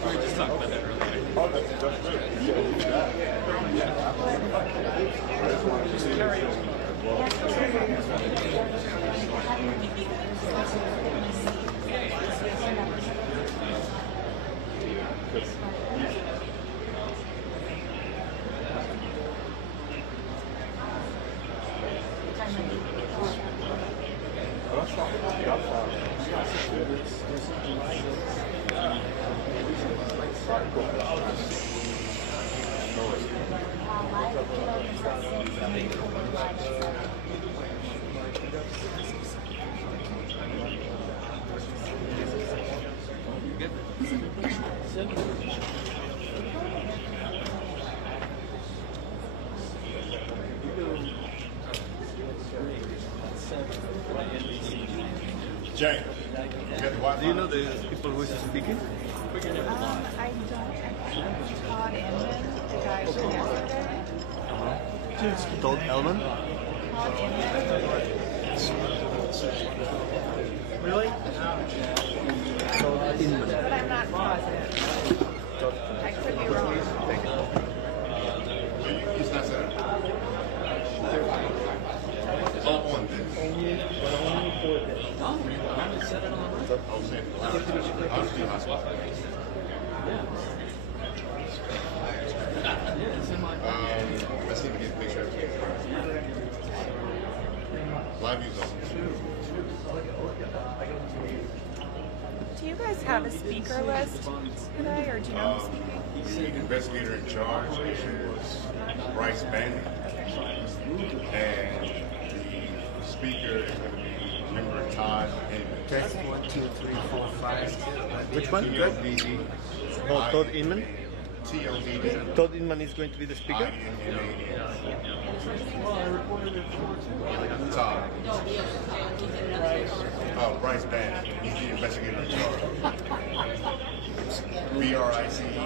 We were just talking about that earlier. Oh, that's good. Just carry on. Jane, do you know the people who is speaking? I don't. Todd Inman, the guy from yesterday. Todd Elman? Todd Inman. Really? Todd Inman. But I'm not positive. I could be wrong. he's not set up. All on this. Only for this. I haven't said it on the record. I'll say it. I'll see my spot. Yeah, it's in my. Let's see if we get a picture of it. Live views on. Do you guys have a speaker list today, or do you know who's speaking? The investigator in charge is Bryce Bannon, and the speaker is going to be member Todd Inman. Test 1, 2, 3, 4, 5. Which one? T-O-D-D. Oh, Todd Inman? T-O-D-D. Todd Inman is going to be the speaker? Todd. Bryce Bannon. He's the investigator in charge. B-R-I-C-E-B-A-N-N-I-N.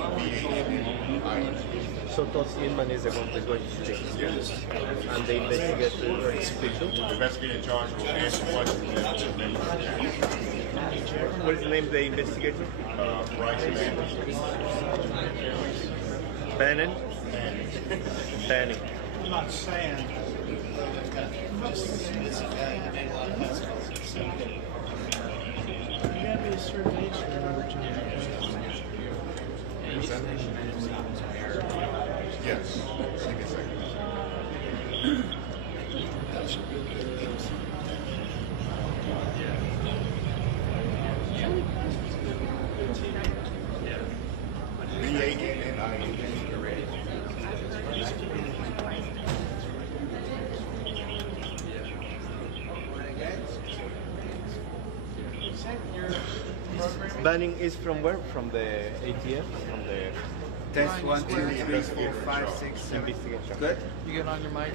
So Todd Inman is the one who is going to speak. Yes. And the investigator is speaking. The investigator in charge will answer questions to the members. What is the name of the investigator? Bryce Bannon. Bannon? Bannon. I'm not saying. You gotta be a certain age to remember John. Yes. Give me a second. B-A-N-N-I-N. Banning is from where? From the ATF? From the Test 1, 2, 3, 4, 5, 6, 7. investigation? Good. You get on your mic.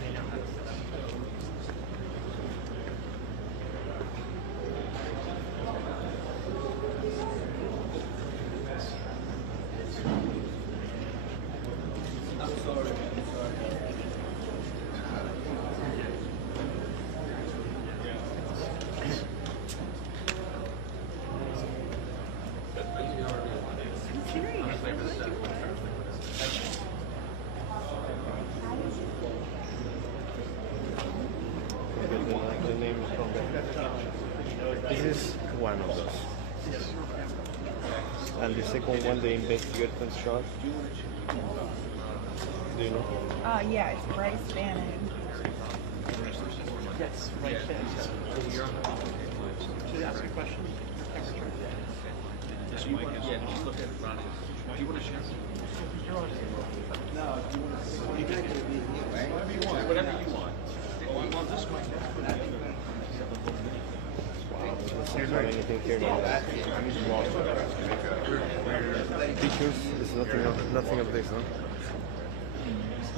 The name is from there. This is one of those. And the second one, the investigator in charge. Do you know? Yeah, it's Bryce Bannon. Yes, right there. Should I ask a question? Yeah, just look at Ronnie. Do you want to share? You're on. No, do you want to? You're not going to be here, right? Whatever you want. Whatever you want. Oh, I'm on this mic. Doesn't have anything here now. Pictures, there's nothing of this, huh?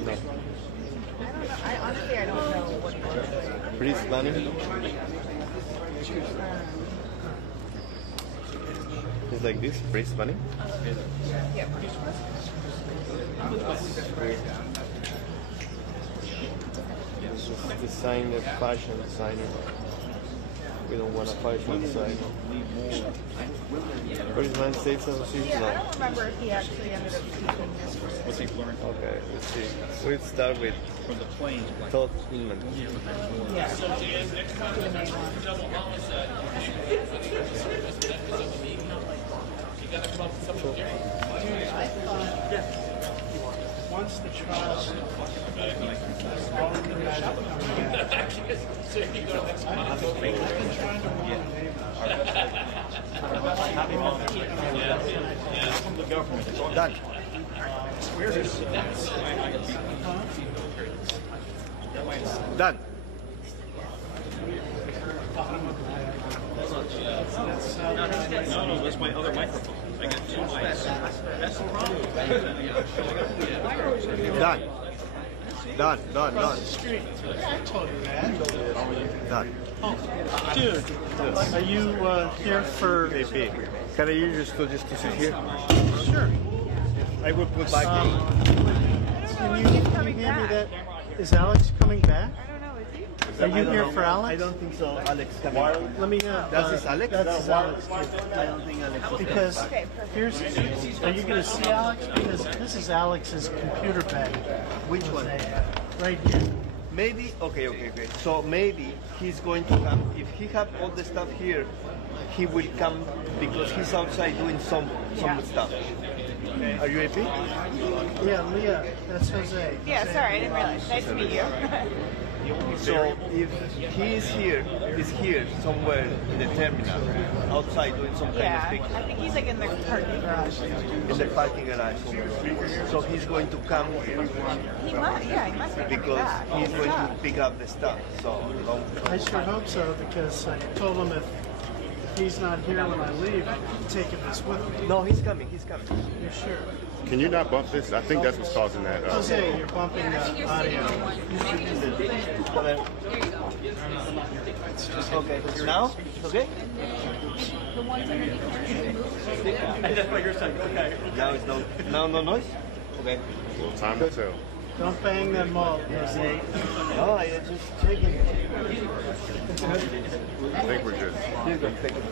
No. I don't know. Honestly, I don't know what it is. Please, Banning. It's like this, Praise Bunny. Yeah. This is designer, fashion designer. We don't want to fight outside. But his United States and overseas? Yeah, I No. don't remember if he actually ended up speaking this way. What's he learned Okay, let's see. We'll start with from the planes? Todd Inman. Yeah. The main one. Once the trials all of the guys are coming back. I've been trying to warn them. Done. Done. No, that's my other microphone. I got two mics. That's the problem. Done. Done. Done. Done. I told you that. Done. Dude, are you here for... AP. Can I use your studio just to sit here? Sure. I will put back in. Can you hand me that? Is Alex coming back? I don't know, is he? Are you here for Alex? I don't think so. Alex coming. Let me have... That's his Alex? That's his Alex. I don't think Alex is Because Okay, perfect. here's... Are you going to see Alex? Because this is Alex's computer bag. Which one? Right here. Maybe, okay. So maybe he's going to come, if he have all the stuff here, he will come because he's outside doing some stuff. Are you AP? Yeah, Leah, that's Jose. Yeah, sorry, I didn't realize. Nice to meet you. So if he is here, he's here somewhere in the terminal, outside doing some kind of Yeah, thing. I think he's like in the parking garage. In the parking garage. So he's going to come He must, yeah, he must be coming because back. he's going to pick up the stuff. So I sure hope so, because I told him if he's not here when I leave, I'm taking this with me. no, he's coming. You're sure? Can you not bump this? I think that's what's causing that. Jose, you're bumping the audio. Okay. Now? Okay? That's what you're saying. Okay. Now it's no noise? Okay. Well, time to tell. Don't bang them all, Jose. No, I just checking. I think we're good. He's going to take it.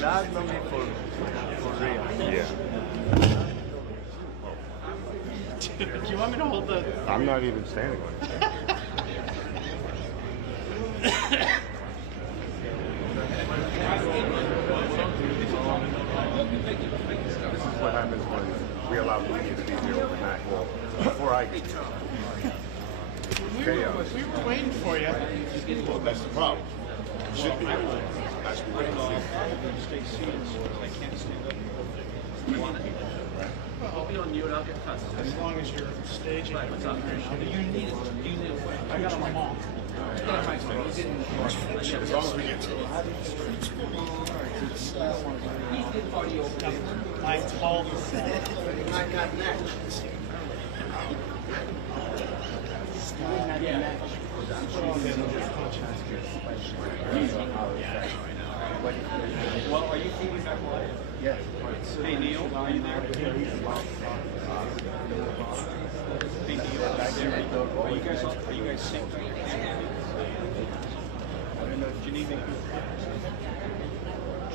That's not me for real. Yeah. Do you want me to hold the... I'm not even standing on it. This is what happens when we allow Luigi to be here overnight. Well, before I get chaos. We were waiting for you. Well, that's the problem. You should be. I should be waiting to see. Stay seated. I can't stand up. You want it? I'll be on mute. I'll get cussed. As long as you're staging. Right, what's up? You need it. You need it. I got them all. As long as we get to it. I told him. I got next. Well, are you feeding back live? Yes. Hey, Neil, are you there? Hey, Neil, back there. Are you guys synced? Do you need me?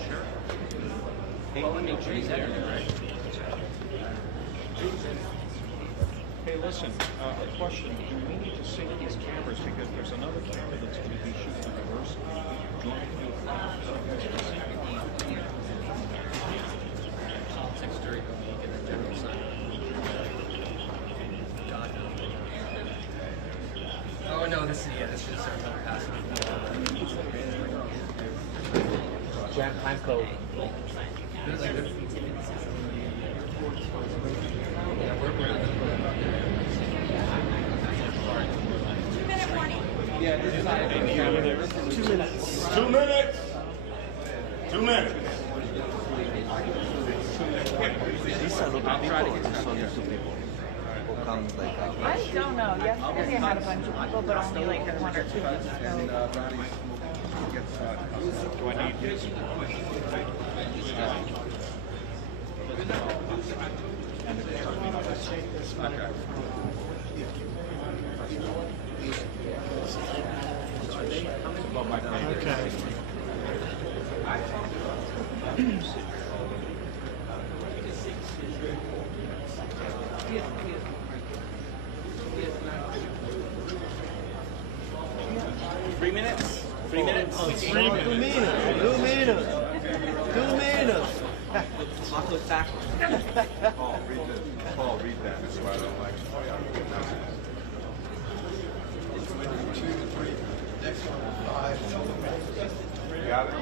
Sure. Hey, Jay's there, right? Hey, listen, a question. Do we need to sync these cameras because there's another camera that's going to be shooting reverse? Do you want me to do it? Politics during the week and the general side. God, no. Oh, no, this is another passage. Jam time code. Yeah, this is not 2 minutes. 2 minutes. 2 minutes. These are local people or these are new people? Who come like I don't know. Yesterday I had a bunch of people, but only like 1 or 2 weeks ago. Do I need his? take this microphone. Okay. 3 minutes? 3 minutes? 2 minutes. 2 minutes. 2 minutes. I'll look backwards. Paul, read that. That's why I don't like it. You got it?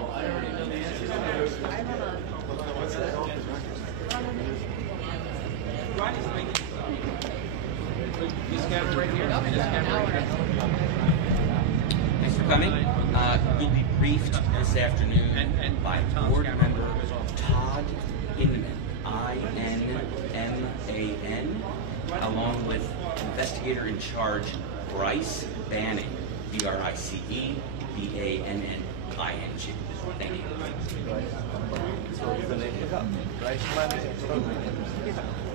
This camera right here. This camera right here. Thanks for coming. You'll be briefed this afternoon by board member Todd Inman, I-N-M-A-N, along with investigator in charge Bryce Banning, B-R-I-C-E-B-A-N-N-I-N-G. Thank you.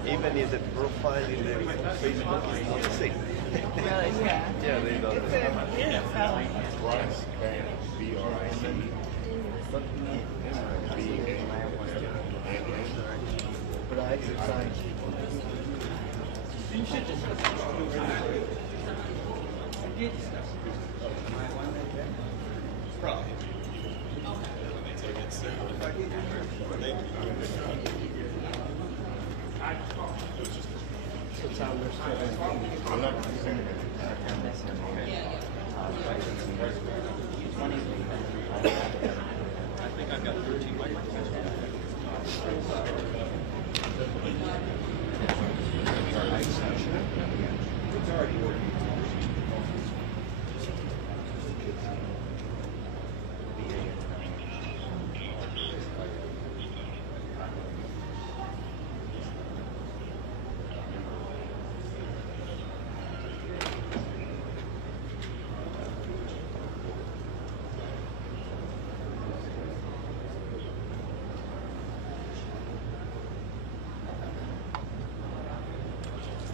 Even if the profile in the Facebook is not the same. Really? Yeah. Yeah, they don't. It's Bryce Banning, B-R-I-C-E. I'm not saying it. I think I've got 13 microphones.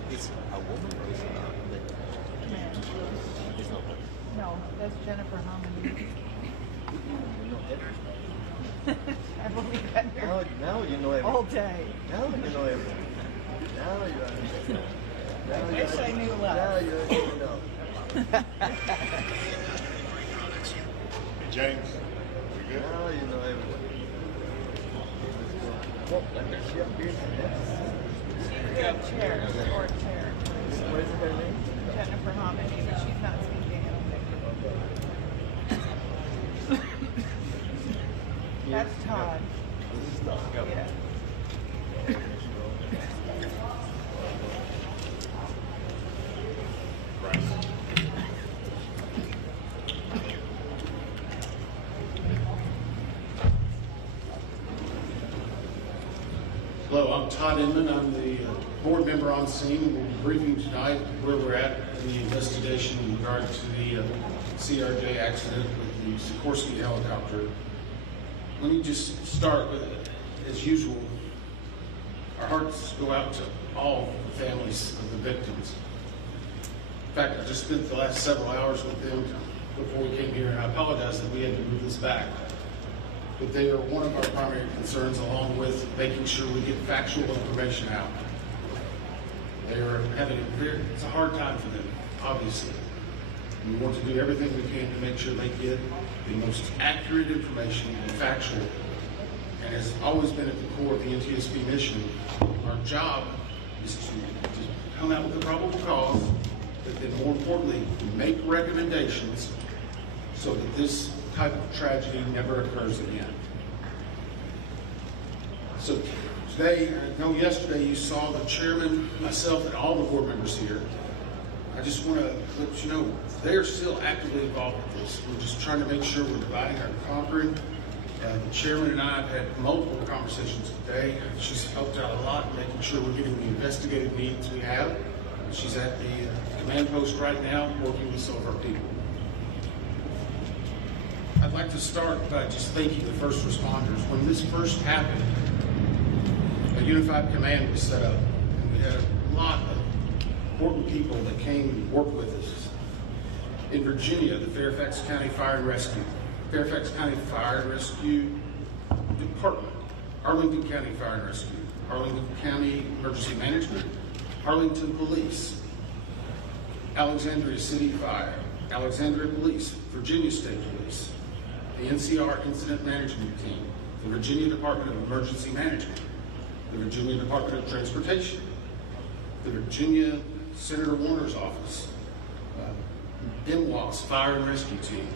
It's a woman or is it No, that's Jennifer Hominy. I've only been here now you know everything. all day. Now you know everything. Now you understand. Now you Wish I knew less. Now you actually know. James, we good? Now you know everything. Chair, or chair. What is her name? Jennifer Hominy, but she's not speaking. That's Todd. Yeah. Hello, I'm Todd Inman. I'm the board member on scene. We'll be briefing tonight where we're at in the investigation in regard to the CRJ accident with the Sikorsky helicopter. Let me just start with, as usual, our hearts go out to all the families of the victims. In fact, I just spent the last several hours with them before we came here, and I apologize that we had to move this back. But they are one of our primary concerns, along with making sure we get factual information out. They are having it's a hard time for them, obviously. We want to do everything we can to make sure they get the most accurate information and factual. And has always been at the core of the NTSB mission. Our job is to come out with a probable cause, but then more importantly, make recommendations so that this type of tragedy never occurs again. So today, I know yesterday you saw the chairman, myself, and all the board members here. I just want to let you know they are still actively involved with this. We're just trying to make sure we're dividing our conquering. The chairman and I have had multiple conversations today. She's helped out a lot in making sure we're getting the investigative needs we have. She's at the command post right now working with some of our people. I'd like to start by just thanking the first responders. When this first happened, a unified command was set up. And we had a lot of important people that came and worked with us. In Virginia, the Fairfax County Fire and Rescue, Fairfax County Fire and Rescue Department, Arlington County Fire and Rescue, Arlington County Emergency Management, Arlington Police, Alexandria City Fire, Alexandria Police, Virginia State Police, the NCR Incident Management Team, the Virginia Department of Emergency Management, the Virginia Department of Transportation, the Virginia Senator Warner's office, MWA's Fire and Rescue Team,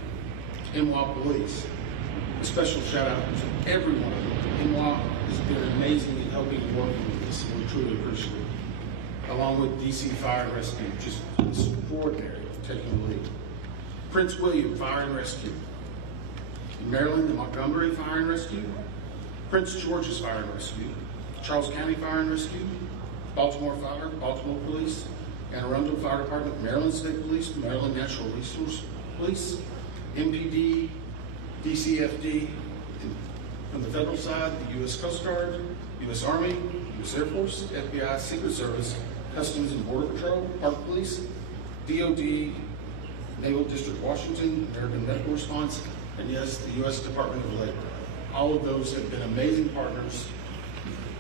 MWA Police. A special shout out to every one of them. MWA has been amazing in helping and working with us, and we truly appreciate it. Along with DC Fire and Rescue, just extraordinary taking the lead. Prince William Fire and Rescue. In Maryland, the Montgomery Fire and Rescue, Prince George's Fire and Rescue, Charles County Fire and Rescue, Baltimore Fire, Baltimore Police, Anne Arundel Fire Department, Maryland State Police, Maryland Natural Resource Police, MPD, DCFD, and from the federal side, the U.S. Coast Guard, U.S. Army, U.S. Air Force, FBI, Secret Service, Customs and Border Patrol, Park Police, DOD, Naval District Washington, American Medical Response, and yes, the U.S. Department of Labor. All of those have been amazing partners,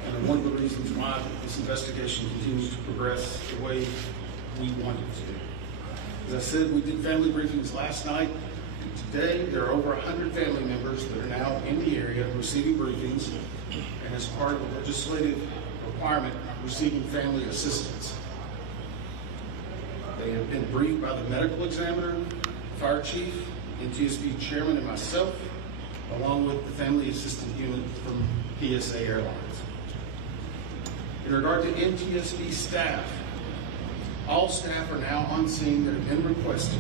and are one of the reasons why this investigation continues to progress the way we want it to. As I said, we did family briefings last night. And today, there are over 100 family members that are now in the area receiving briefings, and as part of the legislative requirement, receiving family assistance. They have been briefed by the medical examiner, fire chief, NTSB chairman, and myself, along with the family assistant unit from PSA Airlines. In regard to NTSB staff, all staff are now on scene that have been requested.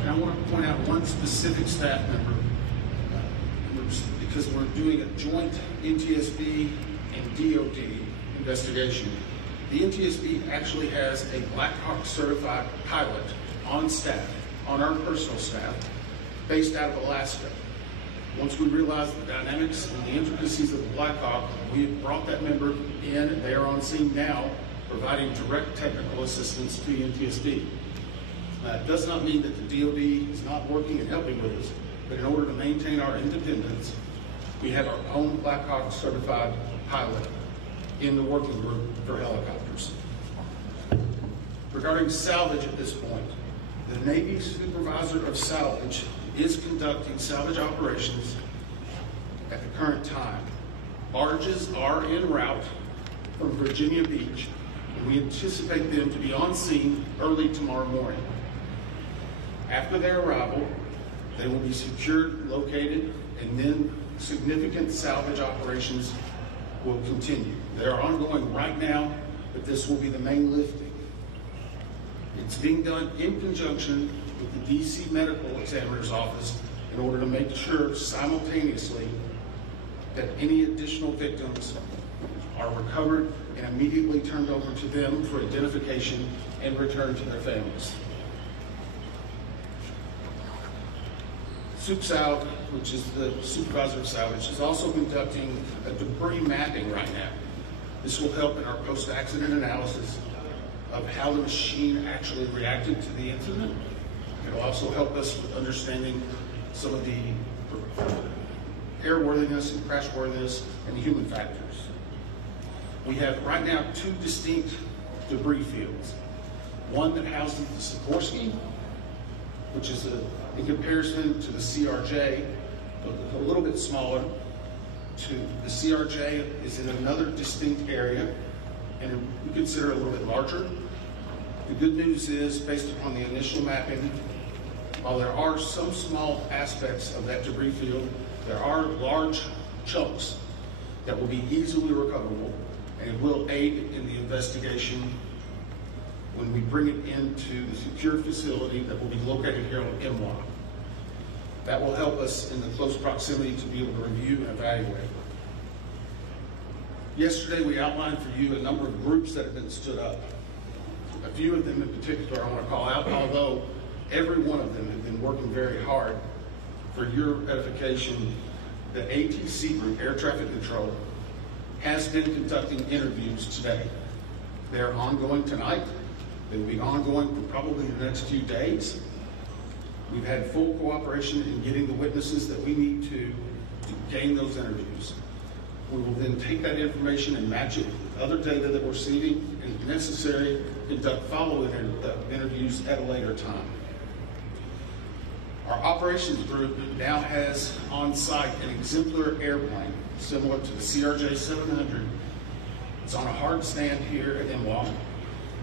And I want to point out one specific staff member because we're doing a joint NTSB and DOD investigation. The NTSB actually has a Black Hawk certified pilot on staff, on our personal staff, based out of Alaska. Once we realized the dynamics and the intricacies of the Black Hawk, we have brought that member in. They are on scene now, providing direct technical assistance to the NTSB. It does not mean that the DOD is not working and helping with us, but in order to maintain our independence, we have our own Black Hawk certified pilot in the working group for helicopters. Regarding salvage at this point, the Navy Supervisor of Salvage is conducting salvage operations at the current time. Barges are en route from Virginia Beach, and we anticipate them to be on scene early tomorrow morning. After their arrival, they will be secured, located, and then significant salvage operations will continue. They are ongoing right now, but this will be the main lifting. It's being done in conjunction with the DC Medical Examiner's Office in order to make sure simultaneously that any additional victims are recovered and immediately turned over to them for identification and returned to their families. SUPSAL, which is the Supervisor of Salvage, is also conducting a debris mapping right now. This will help in our post-accident analysis of how the machine actually reacted to the incident. It will also help us with understanding some of the airworthiness and crashworthiness and human factors. We have right now two distinct debris fields. One that houses the Sikorsky, which is in comparison to the CRJ, a little bit smaller. The CRJ is in another distinct area, and we consider it a little bit larger. The good news is, based upon the initial mapping, while there are some small aspects of that debris field, there are large chunks that will be easily recoverable, and it will aid in the investigation when we bring it into the secure facility that will be located here on MWA. That will help us in the close proximity to be able to review and evaluate. Yesterday, we outlined for you a number of groups that have been stood up. A few of them in particular I want to call out, although every one of them have been working very hard. For your edification, the ATC group, Air Traffic Control, has been conducting interviews today They're ongoing tonight. They will be ongoing for probably the next few days. We've had full cooperation in getting the witnesses that we need to gain those interviews. We will then take that information and match it with other data that we're receiving, and if necessary, conduct follow-up interviews at a later time. Our operations group now has on site an exemplar airplane similar to the CRJ 700. It's on a hard stand here at NWA.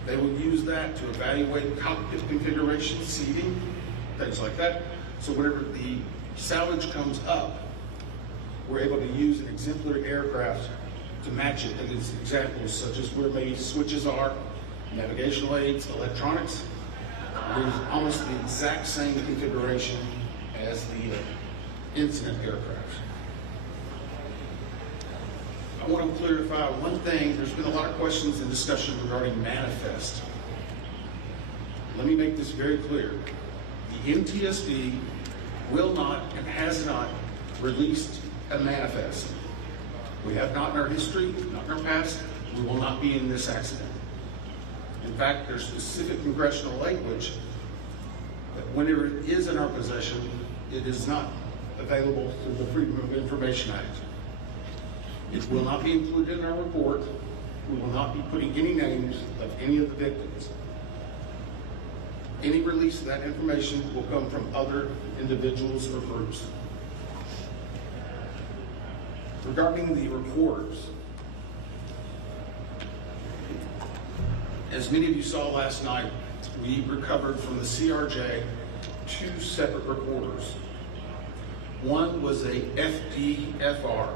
They will use that to evaluate cockpit configuration, seating, things like that. So whenever the salvage comes up, we're able to use an exemplary aircraft to match it. And there's examples such as where maybe switches are, navigational aids, electronics. There's almost the exact same configuration as the incident aircraft. I want to clarify one thing. There's been a lot of questions and discussion regarding manifest. Let me make this very clear. The NTSB will not and has not released a manifest. We have not in our history, not in our past. We will not be in this accident. In fact, there's specific congressional language that whenever it is in our possession, it is not available through the Freedom of Information Act. It will not be included in our report. We will not be putting any names of any of the victims. Any release of that information will come from other individuals or groups. Regarding the recorders, as many of you saw last night, we recovered from the CRJ 2 separate recorders. One was a FDFR,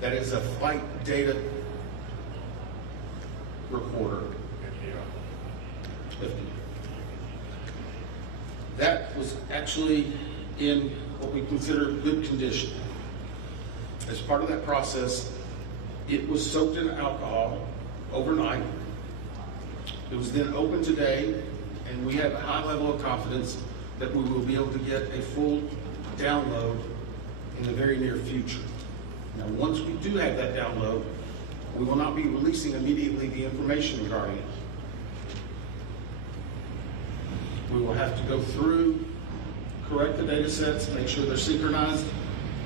that is a flight data recorder. That was actually in what we consider good condition. As part of that process, it was soaked in alcohol overnight. It was then opened today, and we have a high level of confidence that we will be able to get a full download in the very near future. Now, once we do have that download, we will not be releasing immediately the information regarding it. We will have to go through, correct the data sets, make sure they're synchronized.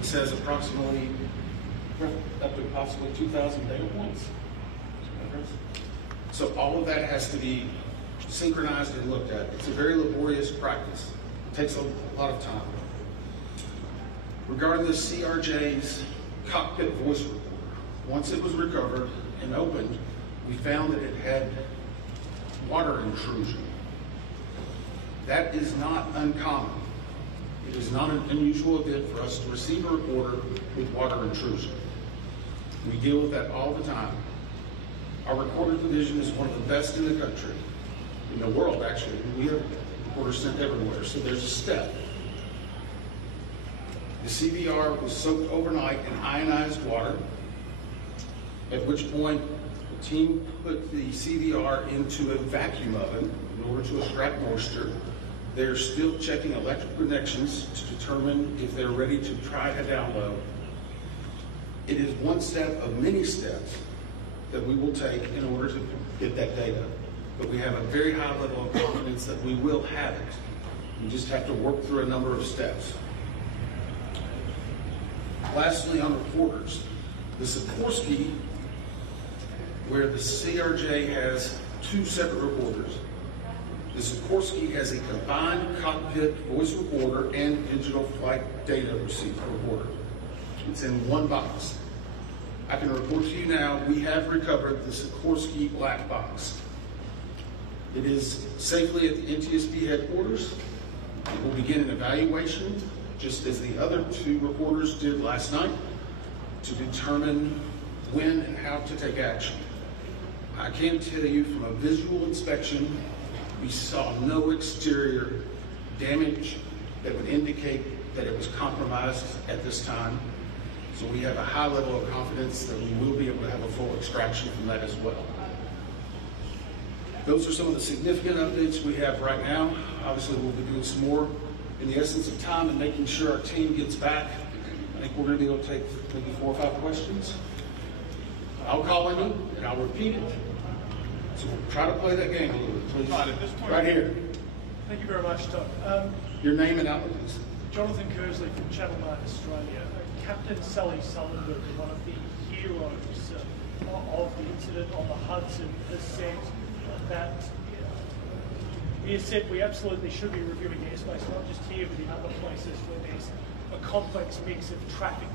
This has approximately up to possibly 2,000 data points. So all of that has to be synchronized and looked at. It's a very laborious practice. It takes a lot of time. Regarding the CRJ's cockpit voice recorder, once it was recovered and opened, we found that it had water intrusion. That is not uncommon. It is not an unusual event for us to receive a recorder with water intrusion. We deal with that all the time. Our recorder division is one of the best in the country, in the world actually. We have recorders sent everywhere, so there's a step. The CVR was soaked overnight in ionized water, at which point the team put the CVR into a vacuum oven in order to extract moisture. They're still checking electrical connections to determine if they're ready to try to download. It is one step of many steps that we will take in order to get that data. But we have a very high level of confidence that we will have it. We just have to work through a number of steps. Lastly, on recorders, the Sikorsky, where the CRJ has 2 separate recorders, the Sikorsky has a combined cockpit voice recorder and digital flight data receiver recorder. It's in one box. I can report to you now, we have recovered the Sikorsky black box. It is safely at the NTSB headquarters. It will begin an evaluation, just as the other 2 recorders did last night, to determine when and how to take action. I can tell you from a visual inspection, we saw no exterior damage that would indicate that it was compromised at this time. So we have a high level of confidence that we will be able to have a full extraction from that as well. Those are some of the significant updates we have right now. Obviously, we'll be doing some more in the essence of time and making sure our team gets back. I think we're going to be able to take maybe 4 or 5 questions. I'll call on you and I'll repeat it. So we'll try to play that game a little bit, please. Todd, at this point- Right here. Thank you very much, Todd. Your name and outlet, please. Jonathan Kersley from Channel 9 Australia. Captain Sally Sullenberg, one of the heroes of the incident on the Hudson, has said that he has said we absolutely should be reviewing airspace, not just here but in other places where there's a complex mix of traffic.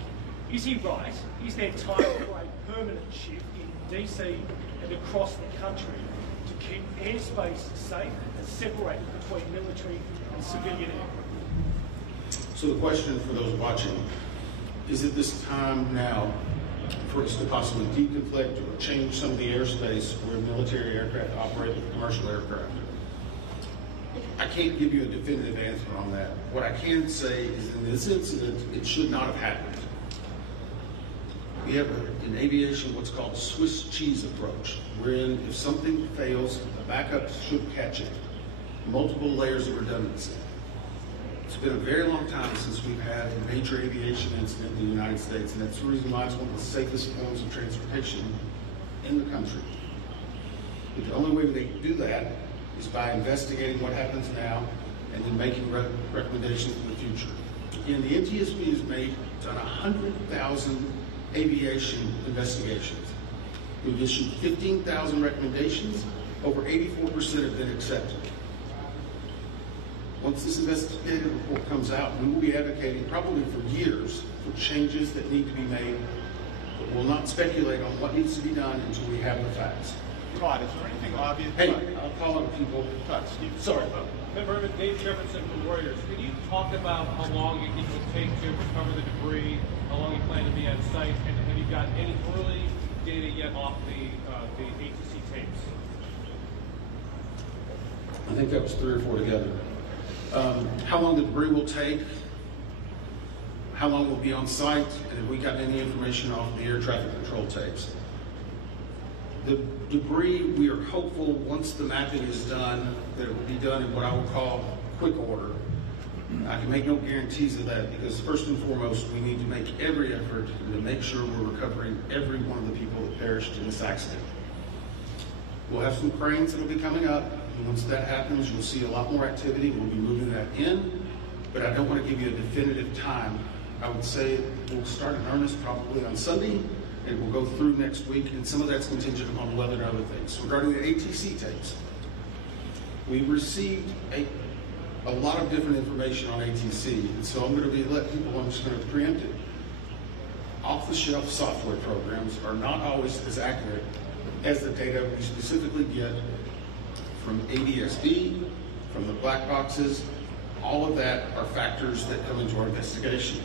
Is he right? Is there time for a permanent shift in DC and across the country to keep airspace safe and separated between military and civilian aircraft? So the question for those watching, is it this time now for us to possibly deconflict or change some of the airspace where military aircraft operate with commercial aircraft? I can't give you a definitive answer on that. What I can say is in this incident, it should not have happened. We have in aviation what's called a Swiss cheese approach, wherein if something fails, a backup should catch it. Multiple layers of redundancy. It's been a very long time since we've had a major aviation incident in the United States, and that's the reason why it's one of the safest forms of transportation in the country. But the only way they can do that is by investigating what happens now and then making recommendations for the future. Again, the NTSB has done 100,000 aviation investigations. We've issued 15,000 recommendations. Over 84% have been accepted. Once this investigative report comes out, we will be advocating probably for years for changes that need to be made, but we'll not speculate on what needs to be done until we have the facts. Todd, is there anything obvious? Hey, I'll call on people. Todd, Steve. Sorry. Member Dave Jefferson from Reuters. Could you talk about how long you think it would take to recover the debris, how long you plan to be on site, and have you got any early data yet off the ATC tapes? I think that was 3 or 4 together. How long the debris will take, how long we'll be on site, and have we gotten any information off the air traffic control tapes. The debris, we are hopeful once the mapping is done, that it will be done in what I would call quick order. I can make no guarantees of that because first and foremost, we need to make every effort to make sure we're recovering every one of the people that perished in this accident. We'll have some cranes that will be coming up. And once that happens, you'll see a lot more activity. We'll be moving that in, but I don't want to give you a definitive time. I would say we'll start in earnest probably on Sunday, and we'll go through next week, and some of that's contingent upon weather and other things. Regarding the ATC tapes, we received a lot of different information on ATC, and so I'm going to let people, I'm just going to preempt it. Off-the-shelf software programs are not always as accurate as the data we specifically get from NTSB, from the black boxes. All of that are factors that come into our investigation.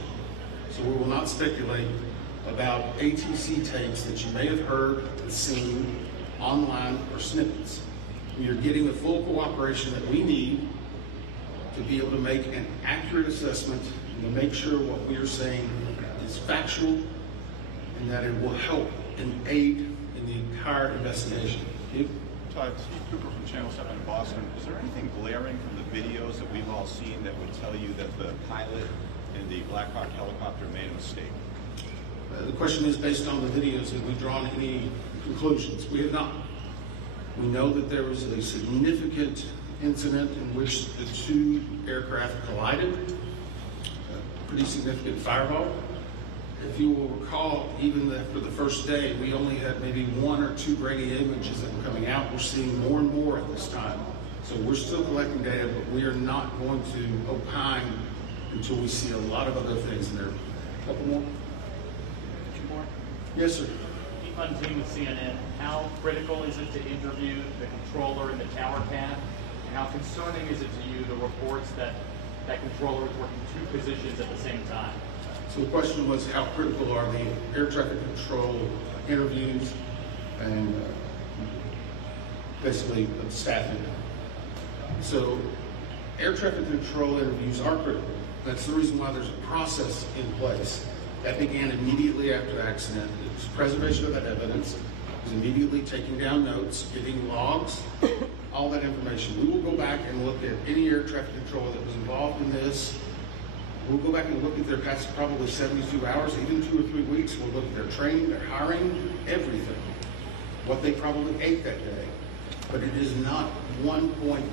So we will not speculate about ATC tapes that you may have heard and seen online or snippets. We are getting the full cooperation that we need to be able to make an accurate assessment and to make sure what we are saying is factual and that it will help and aid in the entire investigation. Todd, Steve Cooper from Channel 7 in Boston. Is there anything glaring from the videos that we've all seen that would tell you that the pilot in the Black Hawk helicopter made a mistake? The question is based on the videos. Have we drawn any conclusions? We have not. We know that there was a significant incident in which the 2 aircraft collided, a pretty significant fireball. If you will recall, even for the first day, we only had maybe 1 or 2 Brady images that were coming out. We're seeing more and more at this time. So we're still collecting data, but we are not going to opine until we see a lot of other things in there. A couple more? 2 more? Yes, sir. On team with CNN, how critical is it to interview the controller in the tower cab? And how concerning is it to you, the reports that that controller is working 2 positions at the same time? So the question was, how critical are the air traffic control interviews and basically staffing? So air traffic control interviews are critical. That's the reason why there's a process in place. That began immediately after the accident. It was preservation of that evidence. It was immediately taking down notes, getting logs, all that information. We will go back and look at any air traffic controller that was involved in this. We'll go back and look at their past probably 72 hours, even 2 or 3 weeks. We'll look at their training, their hiring, everything. What they probably ate that day. but it is not one point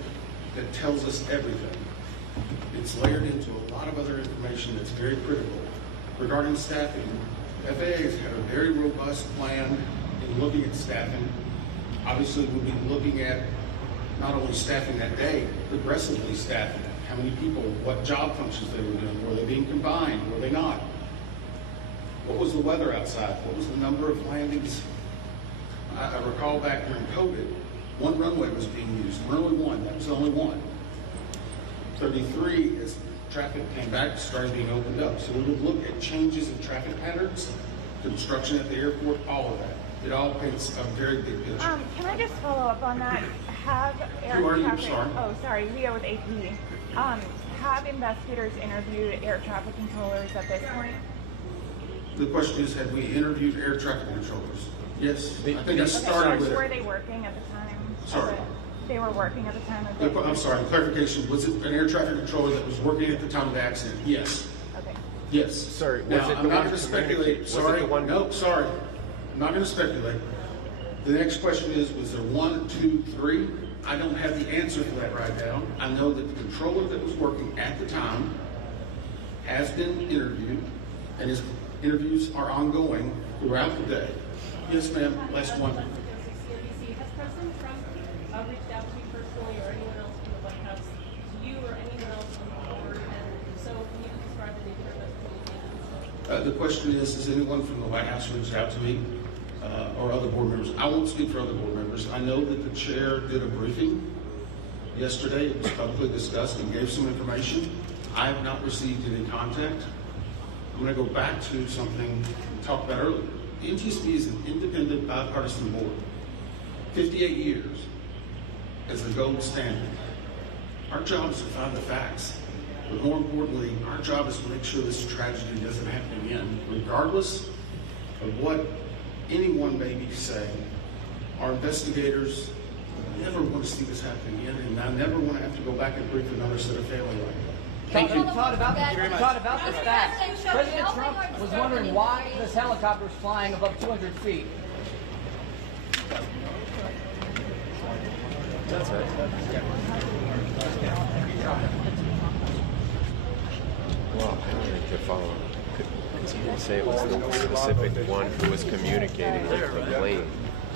that tells us everything. It's layered into a lot of other information that's very critical. Regarding staffing, FAA has had a very robust plan in looking at staffing. Obviously, we'll be looking at not only staffing that day, progressively staffing. How many people, what job functions they were doing, were they being combined, were they not? What was the weather outside? What was the number of landings? I recall back during COVID, one runway was being used, runway 1, that was the only one. 33, as traffic came back, started being opened up. So we would look at changes in traffic patterns, construction at the airport, all of that. It all paints a very big picture. Can I just follow up on that? Have air Who are you? traffic, Sorry. Oh, sorry, Leah with AP. Have investigators interviewed air traffic controllers at this point? The question is, have we interviewed air traffic controllers? Yes. I think I started with Were it. they working at the time? Sorry. They were working at the time of the... I'm sorry, clarification. Was it an air traffic controller that was working at the time of the accident? Yes. Okay. Yes. Sorry, was Now, it I'm the not one going to speculate. communicating? Was it Sorry. the one- No, sorry. I'm not going to speculate. The next question is, was there 1, 2, 3? I don't have the answer for that right now. I know that the controller that was working at the time has been interviewed, and his interviews are ongoing throughout the day. Yes, ma'am. Last one. Has President Trump reached out to you personally or anyone else from the White House, to you or anyone else on the board? And so can you describe the nature of those communications? The question is anyone from the White House reached out to me or other board members? I won't speak for other board members. I know that the chair did a briefing yesterday. It was publicly discussed and gave some information. I have not received any contact. I'm going to go back to something we talked about earlier. The NTSB is an independent, bipartisan board. 58 years as the gold standard. Our job is to find the facts. But more importantly, our job is to make sure this tragedy doesn't happen again, regardless of what anyone may be saying. Our investigators never want to see this happen again, and I never want to have to go back and brief another set of family like that. Todd, about the facts. President Trump was wondering why this helicopter was flying above 200 feet. That's right. Well, I don't think to follow. Because you didn't say it was the specific one who was communicating with the plane.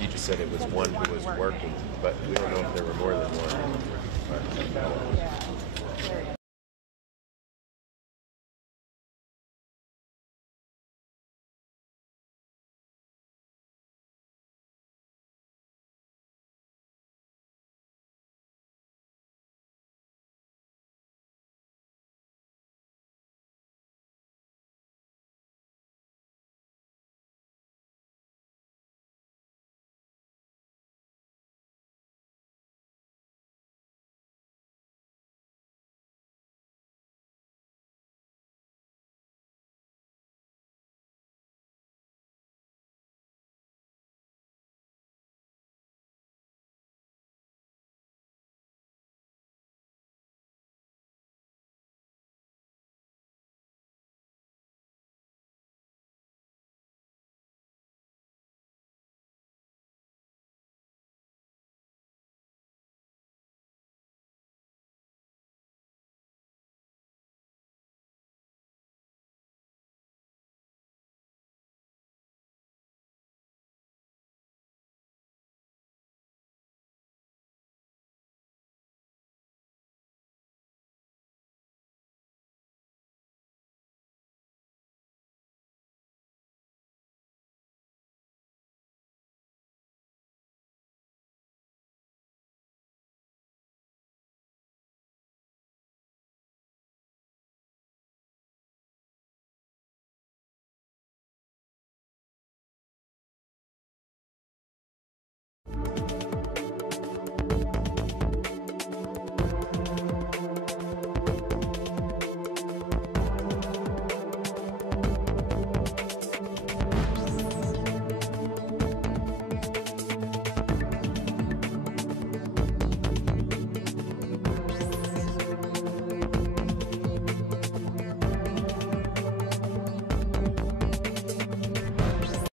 You just said it was one who was working, but we don't know if there were more than one.